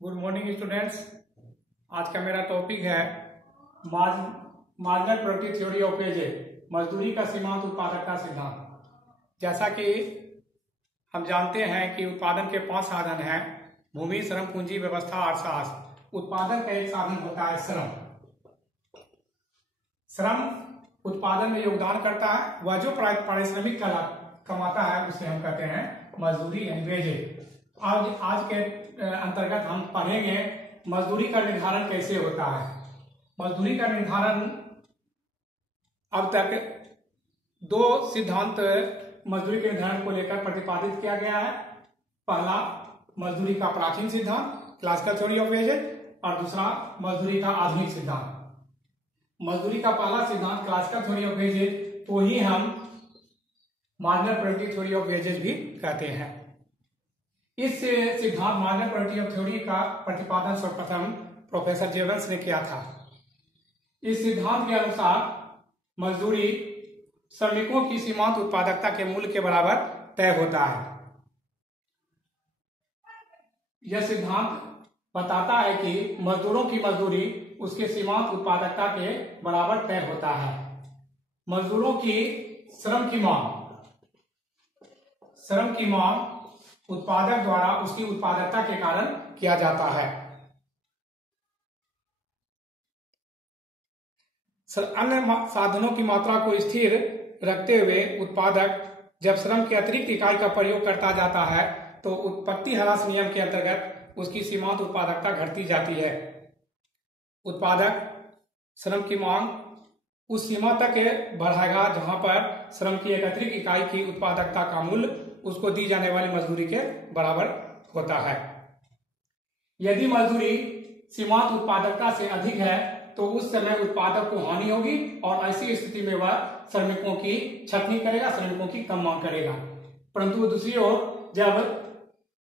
Good morning students. आज का मेरा टॉपिक है marginal productive theory of wages, मजदूरी का सीमांत उत्पादकता सिद्धांत। जैसा कि हम जानते हैं कि उत्पादन के 5 साधन हैं: भूमि, श्रम, पूंजी, व्यवस्था, अर्थशास्त्र। उत्पादन का एक साधन होता है श्रम। श्रम उत्पादन में योगदान करता है। वह जो पारिश्रमिक कमाता है उसे हम कहते हैं मजदूरी यानी वेजेज। आज के अंतर्गत हम पढ़ेंगे मजदूरी का निर्धारण कैसे होता है। मजदूरी का निर्धारण अब तक 2 सिद्धांत मजदूरी के निर्धारण को लेकर प्रतिपादित किया गया है। पहला मजदूरी का प्राचीन सिद्धांत क्लासिकल थ्योरी ऑफ वेजेज, और दूसरा मजदूरी का आधुनिक सिद्धांत। मजदूरी का पहला सिद्धांत क्लासिकल थ्योरी ऑफ वेजेज को ही हम marginal productive theory of wages भी कहते हैं। इस सिद्धांत मार्जिनल प्रोडक्टिव थ्योरी का प्रतिपादन सर्वप्रथम प्रोफेसर जेवंस ने किया था। इस सिद्धांत के अनुसार मजदूरी श्रमिकों की सीमांत उत्पादकता के मूल्य के बराबर तय होता है। यह सिद्धांत बताता है कि मजदूरों की मजदूरी उसके सीमांत उत्पादकता के बराबर तय होता है। मजदूरों की श्रम की मांग उत्पादक द्वारा उसकी उत्पादकता के कारण किया जाता है। अन्य साधनों की मात्रा को स्थिर रखते हुए उत्पादक जब श्रम की अतिरिक्त इकाई का प्रयोग करता जाता है तो उत्पत्ति ह्रास नियम के अंतर्गत उसकी सीमांत उत्पादकता घटती जाती है। उत्पादक श्रम की मांग उस सीमा तक बढ़ाएगा जहां पर श्रम की एक अतिरिक्त इकाई की उत्पादकता का मूल्य उसको दी जाने वाली मजदूरी के बराबर होता है। यदि मजदूरी सीमांत उत्पादकता से अधिक है तो उस समय उत्पादक को हानि होगी और ऐसी स्थिति में वह श्रमिकों की छटनी करेगा, श्रमिकों की कम मांग करेगा। परंतु दूसरी ओर जब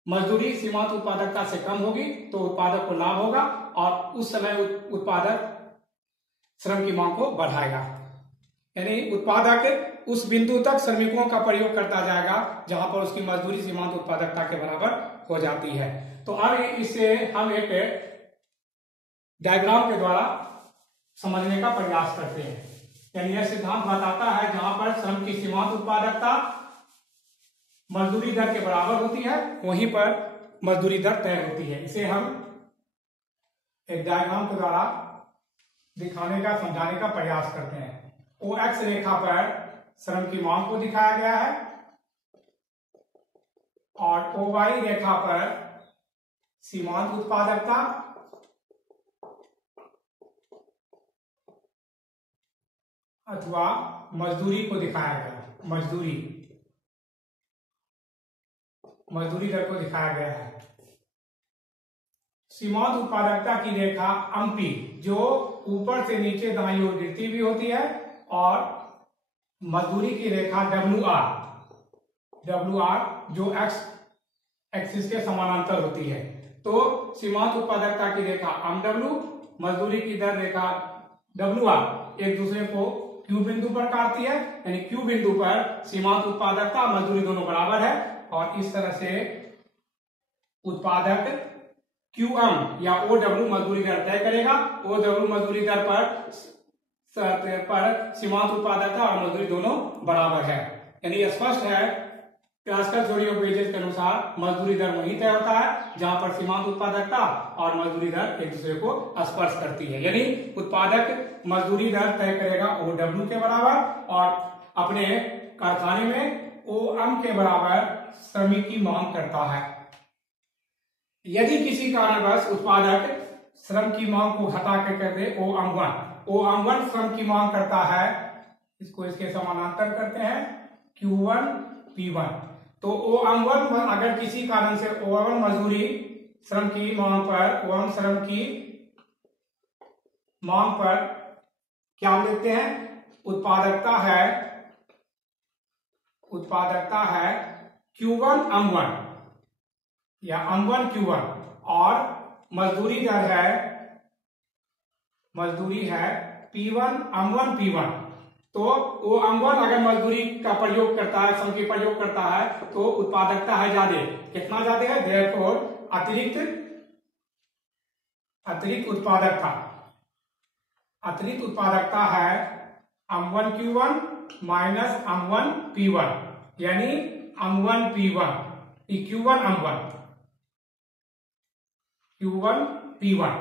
मजदूरी सीमांत उत्पादकता से कम होगी तो उत्पादक को लाभ होगा और उस समय उत्पादक श्रम की मांग को बढ़ाएगा। यानी उत्पादक उस बिंदु तक श्रमिकों का प्रयोग करता जाएगा जहां पर उसकी मजदूरी सीमांत उत्पादकता के बराबर हो जाती है। तो अब इसे हम एक डायग्राम के द्वारा समझने का प्रयास करते हैं। यानी यह सिद्धांत बताता है जहां पर श्रम की सीमांत उत्पादकता मजदूरी दर के बराबर होती है वहीं पर मजदूरी दर तय होती है। इसे हम एक डायग्राम के द्वारा दिखाने का, समझाने का प्रयास करते हैं। ओ एक्स रेखा पर श्रम की मांग को दिखाया गया है और ओ वाई रेखा पर सीमांत उत्पादकता अथवा मजदूरी को दिखाया गया है। मजदूरी दर को दिखाया गया है। सीमांत उत्पादकता की रेखा अम्पी जो ऊपर से नीचे दाईं ओर गिरती भी होती है और मजदूरी की रेखा डब्ल्यू आर जो एक्स एक्सिस के समानांतर होती है। तो सीमांत उत्पादकता की रेखा एमडब्ल्यू, मजदूरी की दर रेखा डब्ल्यू आर एक दूसरे को क्यू बिंदु पर काटती है। यानी क्यू बिंदु पर सीमांत उत्पादकता मजदूरी दोनों बराबर है और इस तरह से उत्पादक QM या OW मजदूरी दर तय करेगा। OW मजदूरी दर पर सीमांत उत्पादकता और मजदूरी दोनों बराबर है। यानी स्पष्ट है क्लासिकल थ्योरी ऑफ वेजेज के अनुसार मजदूरी दर वहीं तय होता है जहां पर सीमांत उत्पादकता और मजदूरी दर एक दूसरे को स्पर्श करती है। यानी उत्पादक मजदूरी दर तय करेगा OW के बराबर और अपने कारखाने में OM के बराबर श्रमिक की मांग करता है। यदि किसी कारणवश उत्पादक श्रम की मांग को घटा के कहते OM1 श्रम की मांग करता है, इसको इसके समानांतर करते हैं Q1 P1। तो OM1 अगर किसी कारण से OM मजदूरी श्रम की मांग पर OM श्रम की मांग पर क्या लिखते हैं? उत्पादकता है Q1 M1 या M1 Q1 और मजदूरी दर है P1 M1 P1। तो वो M1 अगर मजदूरी का प्रयोग करता है, श्रम की प्रयोग करता है तो उत्पादकता है ज्यादा। कितना ज्यादा है? देयरफॉर अतिरिक्त अतिरिक्त उत्पादकता है M1Q1 माइनस M1P1, यानी M1P1 Q1 M1 Q1 P1।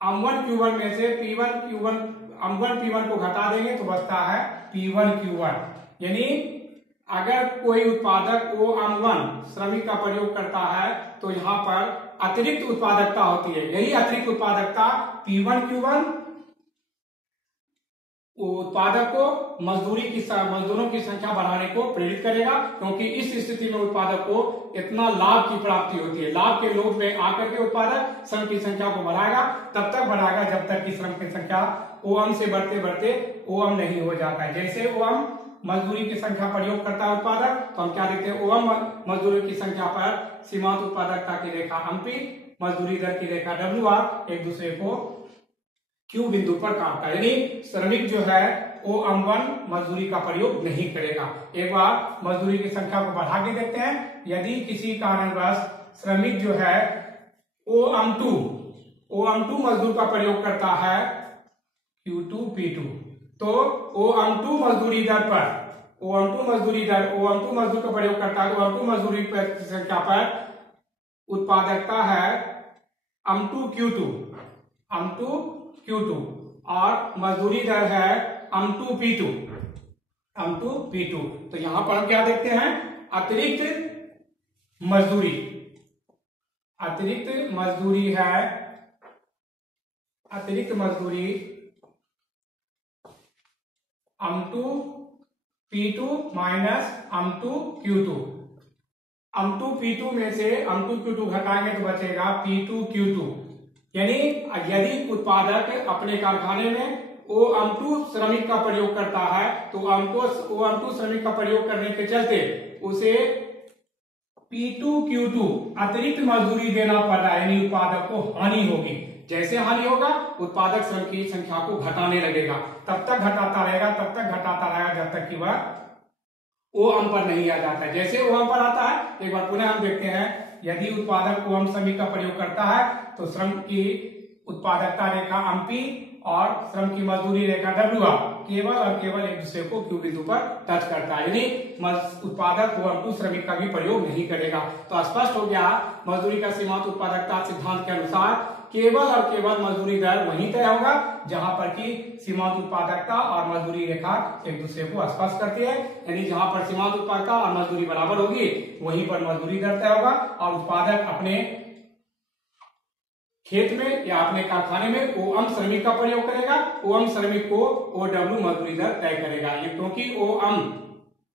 M1Q1 में से P1Q1 M1P1 को घटा देंगे तो बचता है P1Q1। यानी अगर कोई उत्पादक वो M1 श्रमिक का प्रयोग करता है तो यहाँ पर अतिरिक्त उत्पादकता होती है। यही अतिरिक्त उत्पादकता P1Q1 उत्पादक को मजदूरों की संख्या बढ़ाने को प्रेरित करेगा, क्योंकि इस स्थिति में उत्पादक को इतना लाभ की प्राप्ति होती है। लाभ के लोभ में आकर के उत्पादक श्रम की संख्या को बढ़ाएगा, तब तक बढ़ाएगा जब तक कि श्रम की संख्या ओम से बढ़ते बढ़ते ओम नहीं हो जाता है। जैसे ओम मजदूरी की संख्या प्रयोग करता है उत्पादक, तो हम क्या लिखते हैं, ओम मजदूरी की संख्या पर सीमांत उत्पादकता की रेखा एमपी, मजदूरी दर की रेखा डब्ल्यूआर एक दूसरे को क्यू बिंदु पर काटता है। यानी श्रमिक जो है वो M1 मजदूरी का प्रयोग नहीं करेगा। एक बार मजदूरी की संख्या को बढ़ा के देखते हैं। यदि किसी कारणवश श्रमिक जो है OM2 मजदूर का प्रयोग करता है Q2 P2, तो OM2 मजदूरी दर पर OM2 मजदूर का प्रयोग करता है। OM2 मजदूरी की संख्या पर उत्पादकता है M2Q2 और मजदूरी दर है M2P2। तो यहां पर हम क्या देखते हैं, अतिरिक्त मजदूरी M2P2 माइनस M2Q2। M2P2 में से M2Q2 घटाएंगे तो बचेगा P2Q2। यानी यदि उत्पादक अपने कारखाने में OM2 श्रमिक का प्रयोग करता है तो OM2 श्रमिक का प्रयोग करने के चलते उसे P2Q2 अतिरिक्त मजदूरी देना पड़ रहा है, यानी उत्पादक को हानि होगी। जैसे हानि होगा उत्पादक श्रम की संख्या को घटाने लगेगा, तब तक घटाता रहेगा जब तक कि वह OM पर नहीं आ जाता है। जैसे OM पर आता है, एक बार पुनः हम देखते हैं, यदि उत्पादक OM श्रमिक का प्रयोग करता है तो श्रम की उत्पादकता रेखा MP और श्रम की मजदूरी रेखा WR केवल और केवल एक दूसरे को Q बिंदु पर टच करता है, यानी उत्पादक OM2 श्रमिक का भी प्रयोग नहीं करेगा। तो स्पष्ट हो गया, मजदूरी का सीमांत उत्पादकता सिद्धांत के अनुसार केवल और केवल मजदूरी दर वहीं तय होगा जहां पर कि सीमांत उत्पादकता और मजदूरी रेखा एक दूसरे को स्पर्श करती है। यानी जहां पर सीमांत उत्पादकता और मजदूरी बराबर होगी वहीं पर मजदूरी दर तय होगा और उत्पादक अपने खेत में या अपने कारखाने में OM श्रमिक का प्रयोग करेगा, OM श्रमिक को OW मजदूरी दर तय करेगा। ये क्योंकि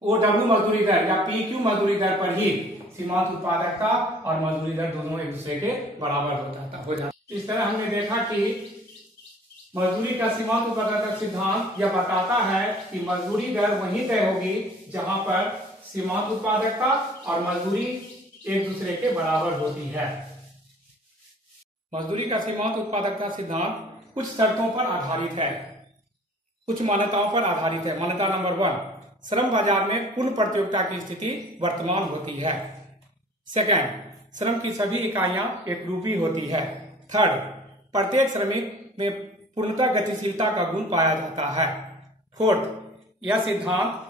OW मजदूरी दर या PQ मजदूरी दर पर ही सीमांत उत्पादकता और मजदूरी दर दोनों एक दूसरे के बराबर हो जाता। इस तरह हमने देखा कि मजदूरी का सीमांत उत्पादकता सिद्धांत यह बताता है कि मजदूरी दर वहीं तय होगी जहां पर सीमांत उत्पादकता और मजदूरी एक दूसरे के बराबर होती है। मजदूरी का सीमांत उत्पादकता सिद्धांत कुछ शर्तों पर आधारित है, कुछ मान्यताओं पर आधारित है। मान्यता नंबर 1, श्रम बाजार में पूर्ण प्रतियोगिता की स्थिति वर्तमान होती है। सेकंड, श्रम की सभी इकाइयां एकरूपी होती है। थर्ड, प्रत्येक श्रमिक में पूर्णतः गतिशीलता का गुण पाया जाता है। फोर्थ, यह सिद्धांत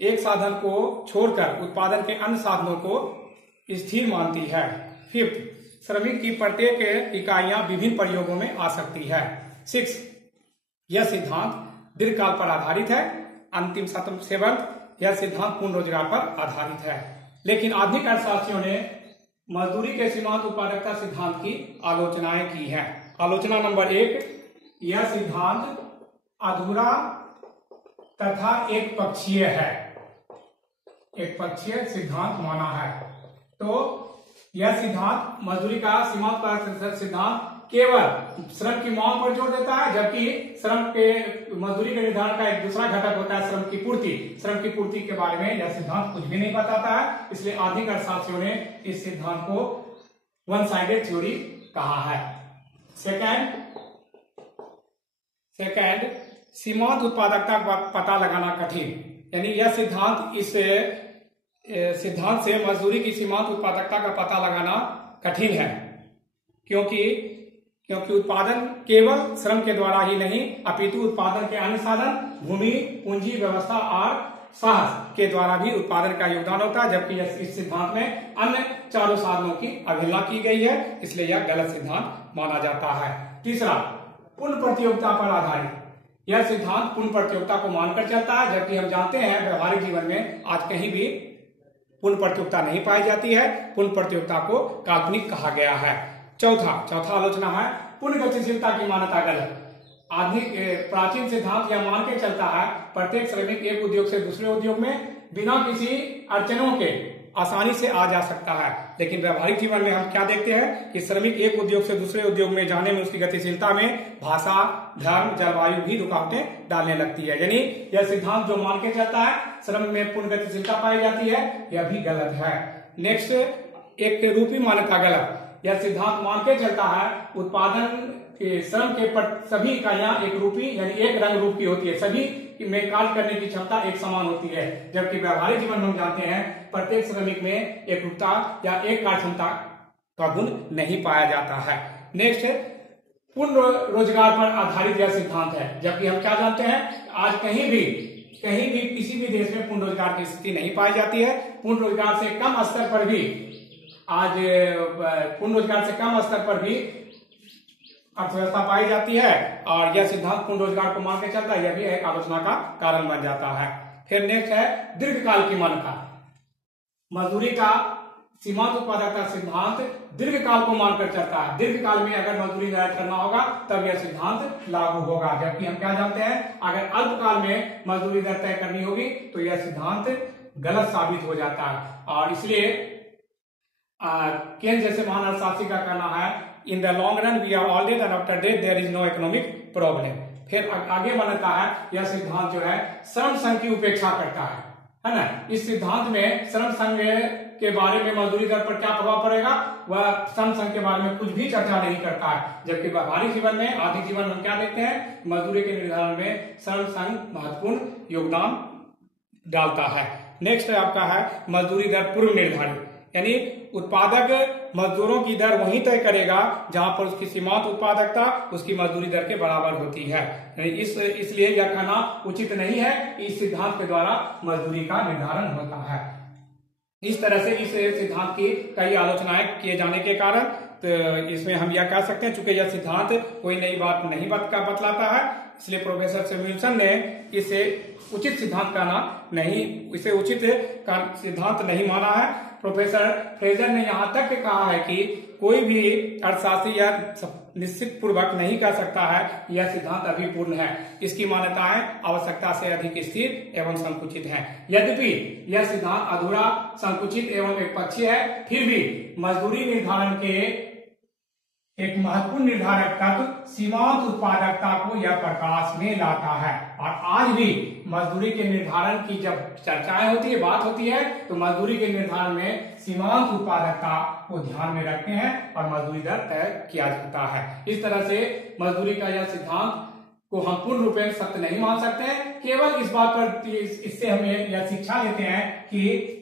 एक साधन को छोड़कर उत्पादन के अन्य साधनों को स्थिर मानती है। फिफ्थ, श्रमिक की प्रत्येक इकाइयां विभिन्न प्रयोगों में आ सकती है। 6, यह सिद्धांत दीर्घकाल पर आधारित है। अंतिम 7, यह सिद्धांत पूर्ण रोजगार पर आधारित है। लेकिन आधुनिक अर्थशास्त्रियों ने मजदूरी के सीमांत उत्पादकता सिद्धांत की आलोचनाएं की हैं। आलोचना नंबर 1, यह सिद्धांत अधूरा तथा एक पक्षीय है, एक पक्षीय सिद्धांत माना है। तो यह सिद्धांत मजदूरी का सीमांत उत्पादकता सिद्धांत केवल श्रम की मांग पर जोर देता है, जबकि श्रम के मजदूरी के निर्धारण का एक दूसरा घटक होता है श्रम की पूर्ति। श्रम की पूर्ति के बारे में यह सिद्धांत कुछ भी नहीं बताता है, इसलिए आधुनिक अर्थशास्त्रियों ने इस सिद्धांत को वन साइडेड थ्योरी कहा है। सेकंड, सीमांत उत्पादकता का पता लगाना कठिन, यानी यह सिद्धांत इस सिद्धांत से मजदूरी की सीमांत उत्पादकता का पता लगाना कठिन है, क्योंकि क्योंकि उत्पादन केवल श्रम के द्वारा ही नहीं अपितु उत्पादन के अन्य साधन भूमि, पूंजी, व्यवस्था और साहस के द्वारा भी उत्पादन का योगदान होता है, जबकि इस सिद्धांत में अन्य चारों साधनों की अवहेलना की गई है, इसलिए यह गलत सिद्धांत माना जाता है। तीसरा, पूर्ण प्रतियोगिता पर आधारित। यह सिद्धांत पूर्ण प्रतियोगिता को मानकर चलता है, जबकि हम जानते हैं व्यवहारिक जीवन में आज कहीं भी पूर्ण प्रतियोगिता नहीं पाई जाती है। पूर्ण प्रतियोगिता को काल्पनिक कहा गया है। चौथा आलोचना है पूर्ण गतिशीलता की मान्यता गलत। आधुनिक प्राचीन सिद्धांत यह मान के चलता है प्रत्येक श्रमिक एक उद्योग से दूसरे उद्योग में बिना किसी अड़चनों के आसानी से आ जा सकता है, लेकिन व्यवहारिक जीवन में हम क्या देखते हैं कि श्रमिक एक उद्योग से दूसरे उद्योग में जाने में उसकी गतिशीलता में भाषा, धर्म, जलवायु भी रुकावटें डालने लगती है। यानी यह सिद्धांत जो मान के चलता है श्रम में पूर्ण गतिशीलता पाई जाती है, यह भी गलत है। नेक्स्ट, एक रूपी मान्यता गलत। यह सिद्धांत मान के चलता है उत्पादन के श्रम के सभी इकाइयां एक रूपी यानी एक रंग रूप की होती है, सभी में कार्य करने की क्षमता एक समान होती है, जबकि व्यवहारिक जीवन में हम जानते हैं प्रत्येक श्रमिक में एक रूपता या एक कार्य क्षमता का गुण नहीं पाया जाता है। नेक्स्ट, पूर्ण रोजगार पर आधारित यह सिद्धांत है, जबकि हम क्या जानते हैं आज कहीं भी किसी भी देश में पूर्ण रोजगार की स्थिति नहीं पाई जाती है। पूर्ण रोजगार से कम स्तर पर भी आज पूर्ण रोजगार से कम स्तर पर भी अर्थव्यवस्था पाई जाती है, और यह सिद्धांत पूर्ण रोजगार को मान के चलता है, यह भी एक आलोचना का कारण बन जाता है। फिर नेक्स्ट है दीर्घकाल की मान्यता। मजदूरी का सीमांत उत्पादकता सिद्धांत दीर्घकाल को मानकर चलता है। दीर्घकाल में अगर मजदूरी निर्धारित करना होगा तब यह सिद्धांत लागू होगा, जबकि हम क्या जानते हैं अगर अल्पकाल में मजदूरी दर तय करनी होगी तो यह सिद्धांत गलत साबित हो जाता है। और इसलिए केन जैसे महान अर्थशास्त्री का कहना है in the long run we are all dead and after death there is no economic problem. फिर आगे मानता है यह सिद्धांत जो है श्रम संघ की उपेक्षा करता है ना। इस सिद्धांत में श्रम संघ के बारे में मजदूरी दर पर क्या प्रभाव पड़ेगा वह श्रम संघ के बारे में कुछ भी चर्चा नहीं करता है, जबकि व्यवहारिक जीवन में आर्थिक जीवन में हम क्या देखते हैं मजदूरी के निर्धारण में श्रम संघ महत्वपूर्ण योगदान डालता है। नेक्स्ट आपका है मजदूरी दर पूर्व निर्धारित, यानी उत्पादक मजदूरों की दर वहीं तय करेगा जहां पर उसकी सीमांत उत्पादकता उसकी मजदूरी दर के बराबर होती है। इसलिए यह कहना उचित नहीं है कि इस सिद्धांत के द्वारा मजदूरी का निर्धारण होता है। इस तरह से इस सिद्धांत की कई आलोचनाएं किए जाने के कारण तो इसमें हम यह कह सकते हैं चूंकि यह सिद्धांत कोई नई बात नहीं बतलाता है, इसलिए प्रोफेसर सैमुअल्सन ने इसे उचित सिद्धांत नहीं माना है। प्रोफेसर फ्रेजर ने यहां तक कहा है कि कोई भी अर्थशास्त्री यह निश्चित पूर्वक नहीं कह सकता है कि यह सिद्धांत अभी पूर्ण है। इसकी मान्यताएं आवश्यकता से अधिक स्थिर एवं संकुचित हैं। यद्यपि यह सिद्धांत अधूरा, संकुचित एवं एकपक्षीय है, फिर भी मजदूरी निर्धारण के एक महत्वपूर्ण निर्धारक तत्व सीमांत उत्पादकता को यह प्रकाश में लाता है। और आज भी मजदूरी के निर्धारण की जब चर्चाएं होती है, बात होती है, तो मजदूरी के निर्धारण में सीमांत उत्पादकता को ध्यान में रखते हैं और मजदूरी दर तय किया जाता है। इस तरह से मजदूरी का यह सिद्धांत को हम पूर्ण रूप में सत्य नहीं मान सकते हैं। केवल इस बात पर इससे हमें यह शिक्षा लेते हैं कि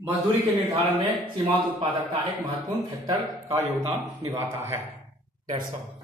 मजदूरी के निर्धारण में सीमांत उत्पादकता एक महत्वपूर्ण फैक्टर का योगदान निभाता है। That's all.